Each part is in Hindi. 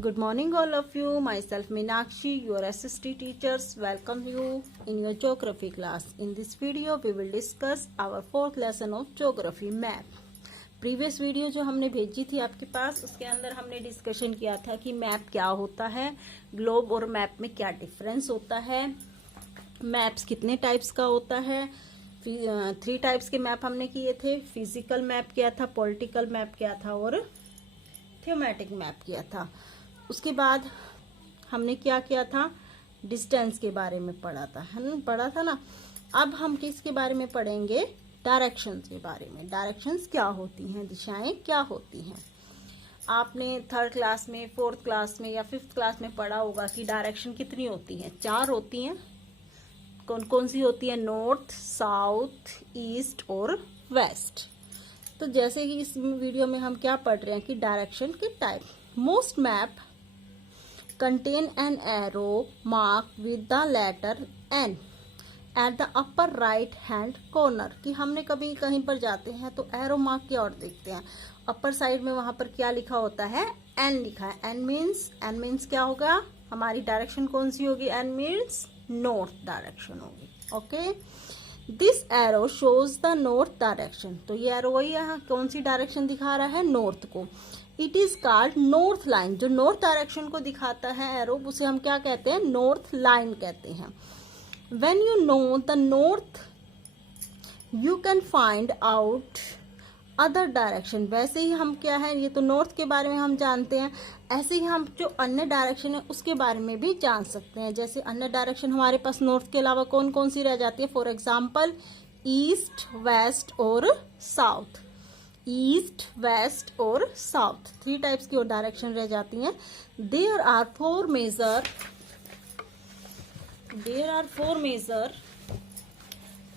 Good morning all of you. Myself Meenakshi, your SST teachers. Welcome you in your geography class. In this video we will discuss our fourth lesson of geography map. Previous video जो हमने भेजी थी आपके पास, उसके अंदर हमने डिस्कशन किया था कि मैप क्या होता है, ग्लोब और मैप में क्या डिफरेंस होता है, मैप्स कितने टाइप्स का होता है। 3 टाइप्स के मैप हमने किए थे। फिजिकल मैप किया था, पॉलिटिकल मैप किया था और थीमेटिक मैप किया था। उसके बाद हमने क्या किया था, डिस्टेंस के बारे में पढ़ा था ना। अब हम किसके बारे में पढ़ेंगे, डायरेक्शंस के बारे में। डायरेक्शंस क्या होती हैं, दिशाएं क्या होती हैं। आपने 3rd क्लास में, 4th क्लास में या 5th क्लास में पढ़ा होगा कि डायरेक्शन कितनी होती हैं, 4 होती हैं। कौन कौन सी होती है, नॉर्थ, साउथ, ईस्ट और वेस्ट। तो जैसे कि इस वीडियो में हम क्या पढ़ रहे हैं कि डायरेक्शन के type. Most map contain an arrow mark with the letter N at the upper right hand corner। कि हमने कभी कहीं पर जाते हैं तो एरो मार्क की ओर देखते हैं, अपर साइड में वहां पर क्या लिखा होता है, N लिखा है। N मीन्स क्या होगा, हमारी डायरेक्शन कौन सी होगी, N मीन्स नॉर्थ डायरेक्शन होगी। Okay, this arrow shows the north direction. तो ये एरो वही यहाँ कौन सी डायरेक्शन दिखा रहा है, नॉर्थ को। It is called north line. जो नॉर्थ डायरेक्शन को दिखाता है एरो, उसे हम क्या कहते हैं, नॉर्थ लाइन कहते हैं। When you know the north you can find out other direction. वैसे ही हम क्या है, ये तो नॉर्थ के बारे में हम जानते हैं, ऐसे ही हम जो अन्य डायरेक्शन है उसके बारे में भी जान सकते हैं। जैसे अन्य डायरेक्शन हमारे पास नॉर्थ के अलावा कौन कौन सी रह जाती है, फॉर एग्जाम्पल ईस्ट, वेस्ट और साउथ। ईस्ट, वेस्ट और साउथ, 3 टाइप्स की और डायरेक्शन रह जाती हैं। There are four major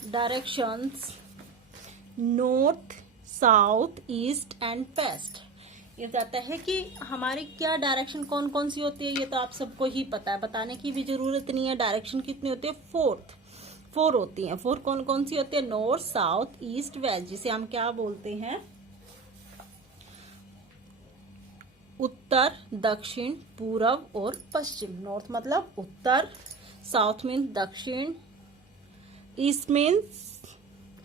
directions, north, south, east and west. ये बताता है कि हमारी क्या डायरेक्शन कौन कौन सी होती है। ये तो आप सबको ही पता है, बताने की भी जरूरत नहीं है। डायरेक्शन कितनी होती है, 4 होती हैं। 4 कौन कौन सी होती है, नॉर्थ, साउथ, ईस्ट, वेस्ट, जिसे हम क्या बोलते हैं, उत्तर, दक्षिण, पूरब और पश्चिम। नॉर्थ मतलब उत्तर, साउथ मीन्स दक्षिण, ईस्ट मीन्स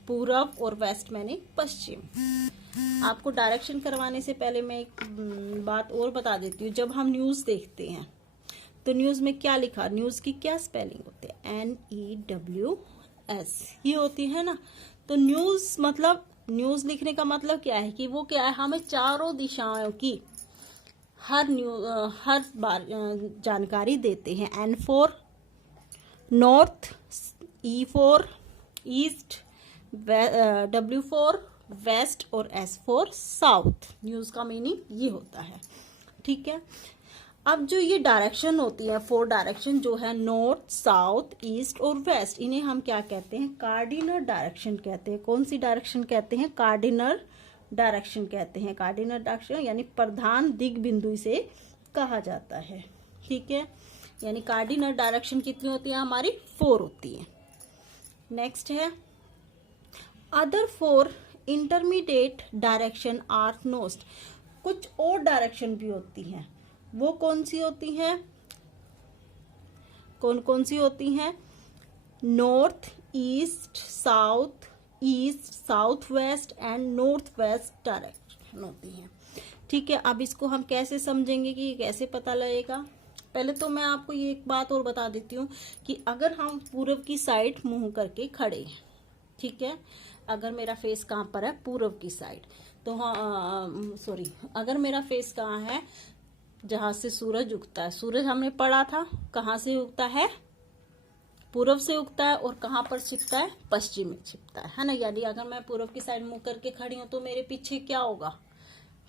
पूरब और वेस्ट मैंने पश्चिम। आपको डायरेक्शन करवाने से पहले मैं एक बात और बता देती हूँ। जब हम न्यूज देखते हैं तो न्यूज में क्या लिखा, न्यूज की क्या स्पेलिंग होती है, NEWS ये होती है ना। तो न्यूज मतलब, न्यूज लिखने का मतलब क्या है कि वो क्या है, हमें चारों दिशाओं की हर बार जानकारी देते हैं। N for north, E for east, W for west और S फॉर साउथ। न्यूज का मीनिंग ये होता है, ठीक है। अब जो ये डायरेक्शन होती है, 4 डायरेक्शन जो है, नॉर्थ, साउथ, ईस्ट और वेस्ट, इन्हें हम क्या कहते हैं, कार्डिनल डायरेक्शन कहते हैं। कौन सी डायरेक्शन कहते हैं, कार्डिनल डायरेक्शन कहते हैं। कार्डिनल डायरेक्शन यानी प्रधान दिग बिंदु से कहा जाता है, ठीक है। यानी कार्डिनल डायरेक्शन कितनी होती है, हमारी 4 होती है। नेक्स्ट है, अदर 4 इंटरमीडिएट डायरेक्शन आर नोस्ट। कुछ और डायरेक्शन भी होती हैं, वो कौन सी होती हैं, कौन कौन सी होती हैं, north, east, south, east, south west and north west direction होती हैं, ठीक है। अब इसको हम कैसे समझेंगे कि कैसे पता लगेगा। पहले तो मैं आपको ये एक बात और बता देती हूँ कि अगर हम पूरब की साइड मुंह करके खड़े हैं, ठीक है, अगर मेरा फेस कहाँ पर है, पूरब की साइड, तो अगर मेरा फेस कहाँ है, जहां से सूरज उगता है। सूरज हमने पढ़ा था कहाँ से उगता है, पूरब से उगता है, और कहाँ पर छिपता है, पश्चिम में छिपता है ना। यानी अगर मैं पूरब की साइड मुंह करके खड़ी हूं तो मेरे पीछे क्या होगा,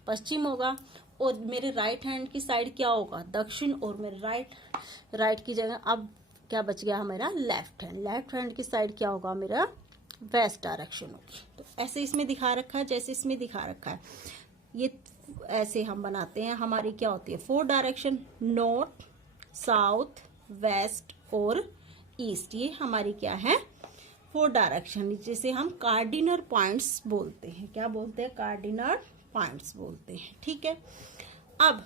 पश्चिम होगा, और मेरे राइट हैंड की साइड क्या होगा, दक्षिण, और मेरे राइट की जगह अब क्या बच गया, मेरा लेफ्ट हैंड की साइड क्या होगा, मेरा वेस्ट डायरेक्शन होगी। तो ऐसे इसमें दिखा रखा है, जैसे इसमें दिखा रखा है, ये ऐसे हम बनाते हैं। हमारी क्या होती है, 4 डायरेक्शन, नॉर्थ, साउथ, वेस्ट और ईस्ट। ये हमारी क्या है, 4 डायरेक्शन, जिसे हम कार्डिनल पॉइंट्स बोलते हैं। क्या बोलते हैं, कार्डिनल पॉइंट्स बोलते हैं, ठीक है। अब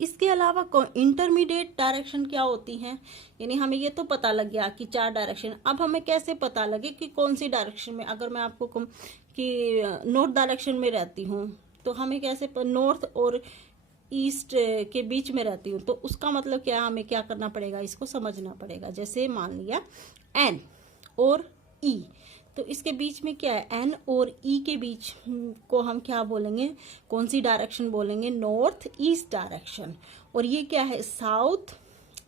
इसके अलावा इंटरमीडिएट डायरेक्शन क्या होती हैं, यानी हमें ये तो पता लग गया कि 4 डायरेक्शन। अब हमें कैसे पता लगे कि कौन सी डायरेक्शन में, अगर मैं आपको कि नॉर्थ डायरेक्शन में रहती हूँ तो हमें कैसे, नॉर्थ और ईस्ट के बीच में रहती हूँ तो उसका मतलब क्या है, हमें क्या करना पड़ेगा, इसको समझना पड़ेगा। जैसे मान लिया एन और ई, तो इसके बीच में क्या है, एन और ई के बीच को हम क्या बोलेंगे, कौन सी डायरेक्शन बोलेंगे, नॉर्थ ईस्ट डायरेक्शन। और ये क्या है, साउथ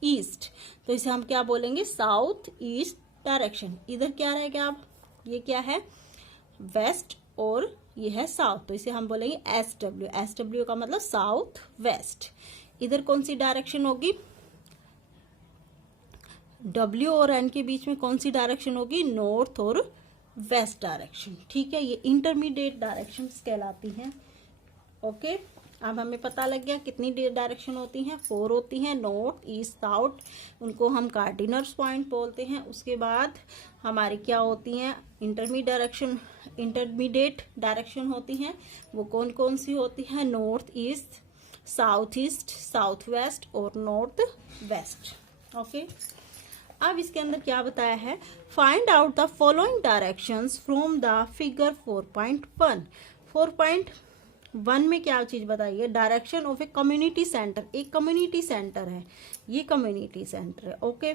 ईस्ट, तो इसे हम क्या बोलेंगे, साउथ ईस्ट डायरेक्शन। इधर क्या रहेगा, अब ये क्या है, वेस्ट और ये है साउथ, तो इसे हम बोलेंगे एस डब्ल्यू। एस डब्ल्यू का मतलब साउथ वेस्ट। इधर कौन सी डायरेक्शन होगी, डब्ल्यू और एन के बीच में कौन सी डायरेक्शन होगी, नॉर्थ और वेस्ट डायरेक्शन। ठीक है, ये इंटरमीडिएट डायरेक्शंस कहलाती हैं। ओके, अब हमें पता लग गया कितनी डायरेक्शन होती हैं, 4 होती हैं, नॉर्थ ईस्ट साउथ, उनको हम कार्डिनल्स पॉइंट बोलते हैं। उसके बाद हमारी क्या होती हैं, इंटरमीडिएट डायरेक्शन होती हैं। वो कौन कौन सी होती हैं, नॉर्थ ईस्ट, साउथ वेस्ट और नॉर्थ वेस्ट। ओके, अब इसके अंदर क्या बताया है, find out the following directions from the figure 4.1। 4.1 में क्या चीज बताइए, direction of a community centre. एक कम्युनिटी सेंटर है, ये कम्युनिटी सेंटर है। ओके,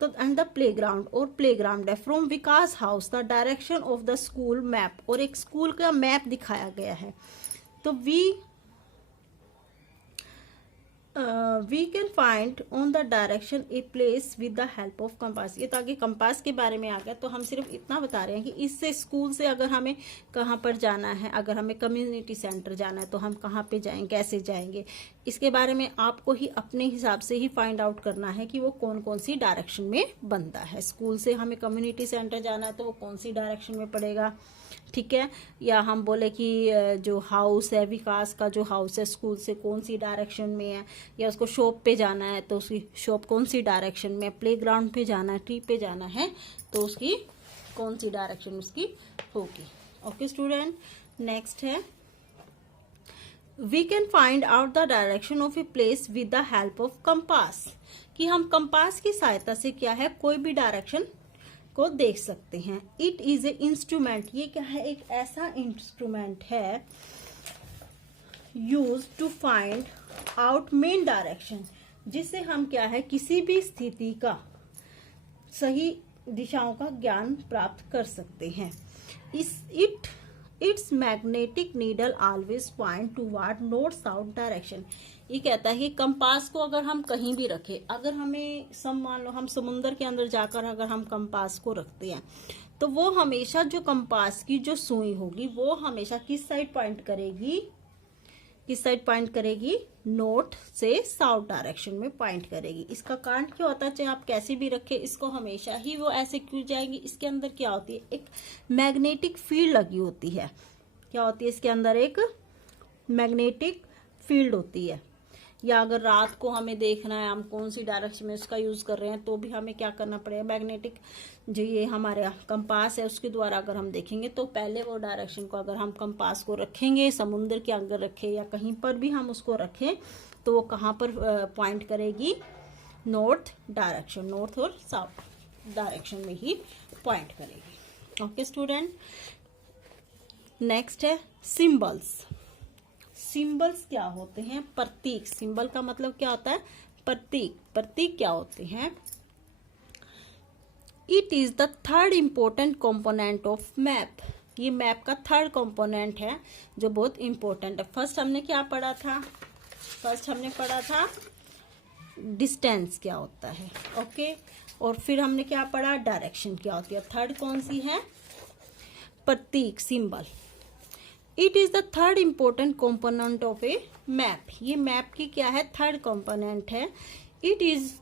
तो एंड द प्लेग्राउंड, और प्लेग्राउंड है। From Vikas house the direction of the school map, और एक स्कूल का मैप दिखाया गया है। तो we can find on the direction a place with the help of compass. ये तो आगे कंपास के बारे में आ गया, तो हम सिर्फ इतना बता रहे हैं कि इससे स्कूल से अगर हमें कहाँ पर जाना है, अगर हमें कम्युनिटी सेंटर जाना है तो हम कहाँ पे जाएंगे, कैसे जाएंगे, इसके बारे में आपको ही अपने हिसाब से ही फाइंड आउट करना है कि वो कौन कौन सी डायरेक्शन में बनता है। स्कूल से हमें कम्युनिटी सेंटर जाना है तो वो कौन सी डायरेक्शन में पड़ेगा, ठीक है। या हम बोले कि जो हाउस है, विकास का जो हाउस है, स्कूल से कौन सी डायरेक्शन में है, या उसको शॉप पे जाना है तो उसकी शॉप कौन सी डायरेक्शन में, प्लेग्राउंड पे जाना है, ट्री पे जाना है तो उसकी कौन सी डायरेक्शन उसकी होगी। ओके स्टूडेंट, नेक्स्ट है we can find out the direction of a place with the help of compass, कि हम कंपास की सहायता से क्या है, कोई भी डायरेक्शन को देख सकते हैं। इट इज ए इंस्ट्रूमेंट, ये क्या है, एक ऐसा इंस्ट्रूमेंट है use to find out main direction, जिससे हम क्या है, किसी भी स्थिति का सही दिशाओं का ज्ञान प्राप्त कर सकते हैं। It's magnetic needle always point toward north south direction. ये कहता है कि कंपास को अगर हम कहीं भी रखें, अगर हमें मान लो हम समुद्र के अंदर जाकर अगर हम कंपास को रखते हैं तो वो हमेशा जो कंपास की जो सुई होगी वो हमेशा किस साइड पॉइंट करेगी, किस साइड पॉइंट करेगी, नॉर्थ से साउथ डायरेक्शन में पॉइंट करेगी। इसका कारण क्या होता है, चाहे आप कैसे भी रखें इसको हमेशा ही वो ऐसे क्यों जाएगी, इसके अंदर क्या होती है, एक मैग्नेटिक फील्ड लगी होती है। क्या होती है इसके अंदर, एक मैग्नेटिक फील्ड होती है। या अगर रात को हमें देखना है हम कौन सी डायरेक्शन में उसका यूज कर रहे हैं तो भी हमें क्या करना पड़ेगा, मैग्नेटिक जो ये हमारा कंपास है उसके द्वारा अगर हम देखेंगे तो पहले वो डायरेक्शन को अगर हम कंपास को रखेंगे, समुद्र के अंदर रखें या कहीं पर भी हम उसको रखें तो वो कहाँ पर पॉइंट करेगी, नॉर्थ डायरेक्शन, नॉर्थ और साउथ डायरेक्शन में ही पॉइंट करेगी। ओके स्टूडेंट, नेक्स्ट है सिंबल्स। सिंबल्स क्या होते हैं, प्रतीक। सिंबल का मतलब क्या होता है, प्रतीक। प्रतीक क्या होते हैं, it is the third important component of map. ये मैप का थर्ड कंपोनेंट है जो बहुत इंपॉर्टेंट है। फर्स्ट हमने क्या पढ़ा था, फर्स्ट हमने पढ़ा था डिस्टेंस क्या होता है, ओके। और फिर हमने क्या पढ़ा, डायरेक्शन क्या होती है। थर्ड कौन सी है, प्रतीक, symbol. It is the third important component of a map. ये मैप की क्या है, थर्ड कंपोनेंट है। It is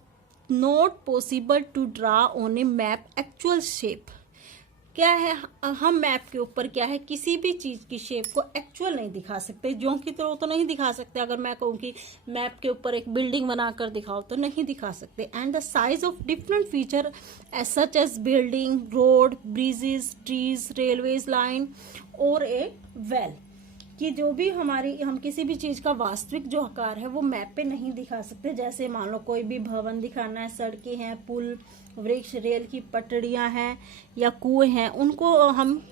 not possible to draw on a map actual shape. क्या है, हम मैप के ऊपर क्या है, किसी भी चीज की शेप को एक्चुअल नहीं दिखा सकते, जो की तो नहीं दिखा सकते। अगर मैं कहूँ कि मैप के ऊपर एक बिल्डिंग बनाकर दिखाओ तो नहीं दिखा सकते। And the size of different feature as such as building, road, bridges, trees, railways line और ए वेल कि जो भी हम किसी भी चीज का वास्तविक जो आकार है वो मैप पे नहीं दिखा सकते। जैसे मान लो कोई भी भवन दिखाना है, सड़कें हैं, पुल, वृक्ष, रेल की पटरियां हैं या कुएं हैं, उनको हम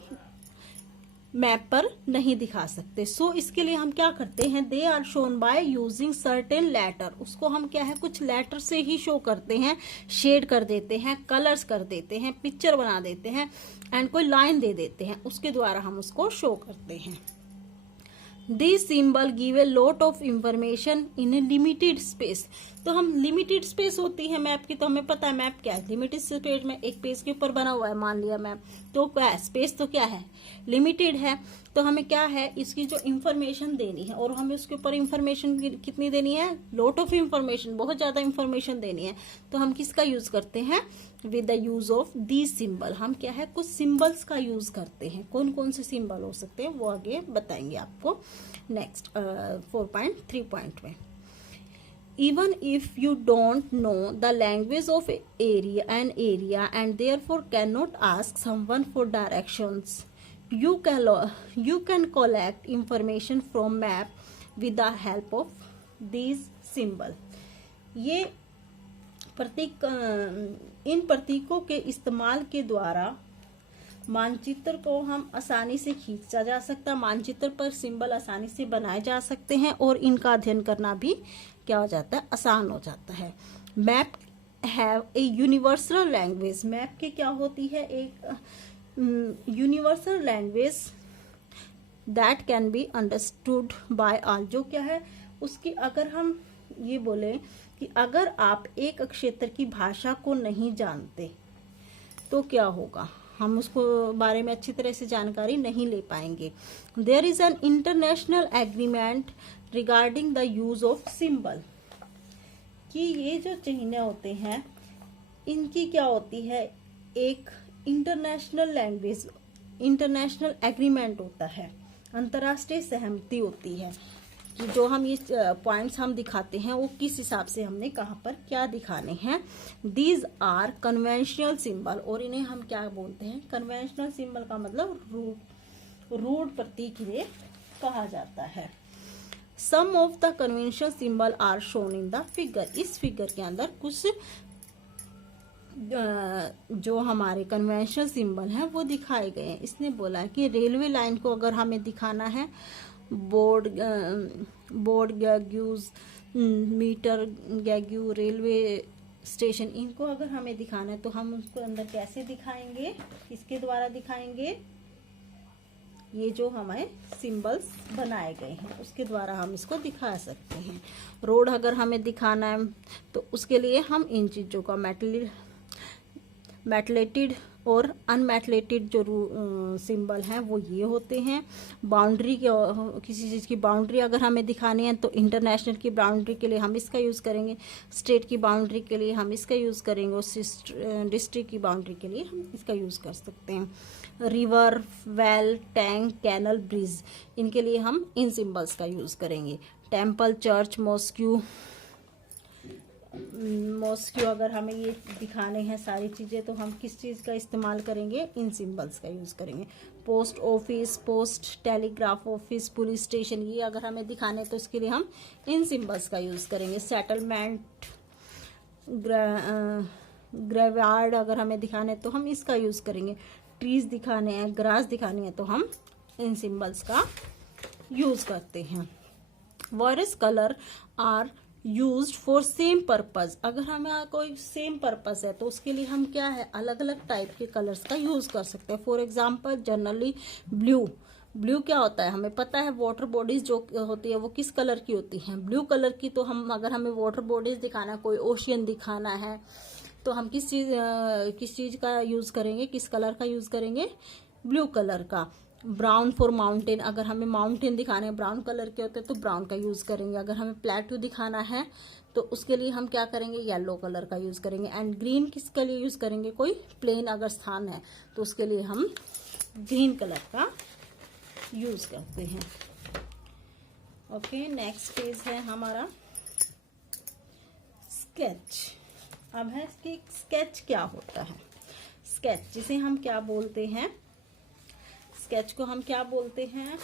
मैप पर नहीं दिखा सकते। सो इसके लिए हम क्या करते हैं, they are shown by using certain letter, उसको हम क्या है कुछ लेटर से ही शो करते हैं, शेड कर देते हैं, कलर्स कर देते हैं, पिक्चर बना देते हैं एंड कोई लाइन दे देते हैं, उसके द्वारा हम उसको शो करते हैं। These symbol give a lot of information in a limited space। तो हम लिमिटेड स्पेस होती है मैप की, तो हमें पता है मैप क्या है, लिमिटेड स्पेस में एक पेज के ऊपर बना हुआ है मान लिया मैप, तो क्या है स्पेस तो क्या है लिमिटेड है। तो हमें क्या है इसकी जो इंफॉर्मेशन देनी है, और हमें उसके ऊपर इंफॉर्मेशन कितनी देनी है, लॉट ऑफ इंफॉर्मेशन, बहुत ज्यादा इंफॉर्मेशन देनी है। तो हम किसका यूज करते हैं, with the use of the symbol, हम क्या है कुछ सिंबल्स का यूज करते हैं। कौन कौन से सिंबल हो सकते हैं वो आगे बताएंगे आपको नेक्स्ट 4.3 में। Even if you don't know the language of an area and therefore cannot ask someone for directions, you can collect information from map with the help of these symbol। ये प्रतीक, इन प्रतीकों के इस्तेमाल के द्वारा मानचित्र को हम आसानी से खींचा जा सकता है, मानचित्र पर सिंबल आसानी से बनाए जा सकते हैं और इनका अध्ययन करना भी क्या हो जाता है, आसान हो जाता है। Map have a universal language, map की क्या होती है एक universal language that can be understood by all, जो क्या है उसकी, अगर हम ये बोले कि अगर आप एक क्षेत्र की भाषा को नहीं जानते तो क्या होगा, हम उसको बारे में अच्छी तरह से जानकारी नहीं ले पाएंगे। There is an international agreement regarding the use of symbol, कि ये जो चिन्ह होते हैं इनकी क्या होती है, एक इंटरनेशनल लैंग्वेज, इंटरनेशनल एग्रीमेंट होता है, अंतर्राष्ट्रीय सहमति होती है कि जो हम ये पॉइंट्स हम दिखाते हैं वो किस हिसाब से हमने कहाँ पर क्या दिखाने हैं। दीज आर कन्वेंशनल सिंबल, और इन्हें हम क्या बोलते हैं, कन्वेंशनल सिंबल का मतलब रूढ़ प्रतीक इन्हें कहा जाता है। Some of the conventional symbol are shown in the figure, इस फिगर के अंदर कुछ जो हमारे कन्वेंशनल सिंबल हैं वो दिखाए गए हैं। इसने बोला है कि रेलवे लाइन को अगर हमें दिखाना है, बोर्ड गैग्यूज, मीटर गैग्यू, रेलवे स्टेशन, इनको अगर हमें दिखाना है तो हम उसको अंदर कैसे दिखाएंगे, किसके द्वारा दिखाएंगे, ये जो हमें सिंबल्स बनाए गए हैं उसके द्वारा हम इसको दिखा सकते हैं। रोड अगर हमें दिखाना है तो उसके लिए हम इन चीज़ों का मैटलेटेड और अनमैटलेटेड जो सिंबल हैं वो ये होते हैं। बाउंड्री के, किसी चीज़ की बाउंड्री अगर हमें दिखानी है तो इंटरनेशनल की बाउंड्री के लिए हम इसका यूज़ करेंगे, स्टेट की बाउंड्री के लिए हम इसका यूज़ करेंगे, और डिस्ट्रिक्ट की बाउंड्री के लिए हम इसका यूज़ कर सकते हैं। River, well, tank, canal, bridge, इनके लिए हम इन सिंबल्स का यूज़ करेंगे। टेम्पल, चर्च, मॉस्क्यू अगर हमें ये दिखाने हैं सारी चीज़ें तो हम किस चीज़ का इस्तेमाल करेंगे, इन सिंबल्स का यूज़ करेंगे। Post office, post telegraph office, police station, ये अगर हमें दिखाने तो इसके लिए हम इन सिंबल्स का यूज़ करेंगे। सेटलमेंट, ग्रेवयार्ड अगर हमें दिखाने तो हम इसका यूज़ करेंगे। ट्रीज दिखाने हैं, ग्रास दिखानी है तो हम इन सिंबल्स का यूज़ करते हैं। Various colour are used for same purpose, अगर हमें कोई सेम पर्पज है तो उसके लिए हम क्या है अलग अलग टाइप के कलर्स का यूज कर सकते हैं। फॉर एग्जांपल जनरली ब्लू क्या होता है, हमें पता है वाटर बॉडीज जो होती है वो किस कलर की होती हैं, ब्लू कलर की। तो हम अगर हमें वाटर बॉडीज दिखाना है, कोई ओशियन दिखाना है तो हम किस चीज का यूज करेंगे, किस कलर का यूज करेंगे, ब्लू कलर का। ब्राउन फॉर माउंटेन, अगर हमें माउंटेन दिखाने हैं, ब्राउन कलर के होते हैं तो ब्राउन का यूज करेंगे। अगर हमें प्लेट्यू दिखाना है तो उसके लिए हम क्या करेंगे, येलो कलर का यूज करेंगे। एंड ग्रीन किसके लिए यूज करेंगे, कोई प्लेन अगर स्थान है तो उसके लिए हम ग्रीन कलर का यूज करते हैं। ओके, नेक्स्ट पेज है हमारा स्केच। अब है कि स्केच क्या होता है। स्केच जिसे हम क्या बोलते हैं, स्केच को हम क्या बोलते हैं,